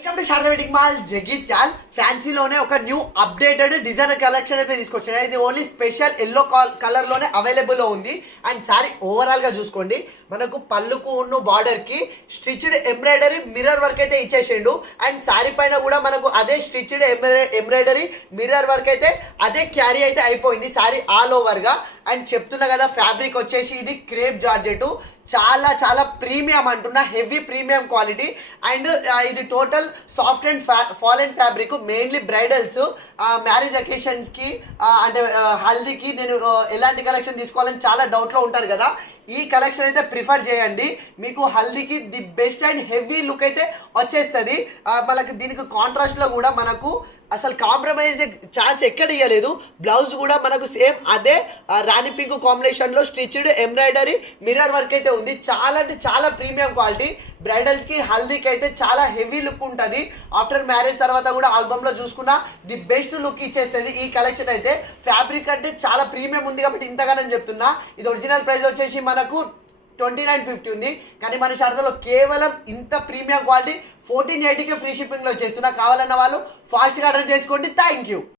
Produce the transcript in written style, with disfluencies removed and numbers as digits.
Welcome to Sharada wedding mall Jagtial. ఫ్యాన్సీలోనే ఒక new updated designer collection అయితే తీసుకొచ్చాను. ఇది ఓన్లీ స్పెషల్ ఎల్లో కలర్ లోనే అవైలబుల్ ఉంది. అండ్ సారీ ఓవరాల్ గా చూసుకోండి, మనకు పళ్ళుకు ఉన్న బార్డర్ కి స్టిచ్డ్ ఎంబ్రాయిడరీ మిర్రర్ వర్క్ అయితే ఇచ్చేసిండు. అండ్ సారీ పైన కూడా మనకు అదే స్టిచ్డ్ ఎంబ్రాయిడరీ మిర్రర్ వర్క్ అయితే అదే క్యారీ అయితే అయిపోయింది సారీ ఆల్ ఓవర్ గా. అండ్ చెప్తున్నా కదా, ఫ్యాబ్రిక్ వచ్చేసి ఇది క్రేప్ జార్జెట్, చాలా చాలా ప్రీమియం అంటున్నా, హెవీ ప్రీమియం క్వాలిటీ. అండ్ ఇది total soft and fallen fabric, mainly bridals marriage అకేషన్స్కి అంటే హల్దీకి నేను ఎలాంటి కలెక్షన్ తీసుకోవాలని చాలా డౌట్లో ఉంటారు కదా, ఈ కలెక్షన్ అయితే ప్రిఫర్ చేయండి. మీకు హల్దీకి the best and heavy look అయితే వచ్చేస్తుంది. మనకి దీనికి కాంట్రాస్ట్లో కూడా మనకు అసలు కాంప్రమైజ్ ఛాన్స్ ఎక్కడ ఇవ్వలేదు. బ్లౌజ్ కూడా మనకు సేమ్ అదే రాణి పింక్ కాంబినేషన్లో స్టిచ్డ్ ఎంబ్రాయిడరీ మిర్రర్ వర్క్ అయితే ఉంది. చాలా అంటే చాలా ప్రీమియం క్వాలిటీ. బ్రైడల్స్కి హల్దీకి అయితే చాలా హెవీ లుక్ ఉంటుంది. ఆఫ్టర్ మ్యారేజ్ తర్వాత కూడా ఆల్బమ్లో చూసుకున్న ది బెస్ట్ లుక్ ఇచ్చేస్తుంది ఈ కలెక్షన్ అయితే. ఫ్యాబ్రిక్ అంటే చాలా ప్రీమియం ఉంది కాబట్టి ఇంతగానే చెప్తున్నా. ఇది ఒరిజినల్ ప్రైస్ వచ్చేసి మనకు 2950 ఉంది, కానీ మన శారదాలో కేవలం ఇంత ప్రీమియం క్వాలిటీ 1480కే ఫ్రీ షిప్పింగ్లో వచ్చేస్తున్నా. కావాలన్న వాళ్ళు ఫాస్ట్గా ఆర్డర్ చేసుకోండి. Thank you.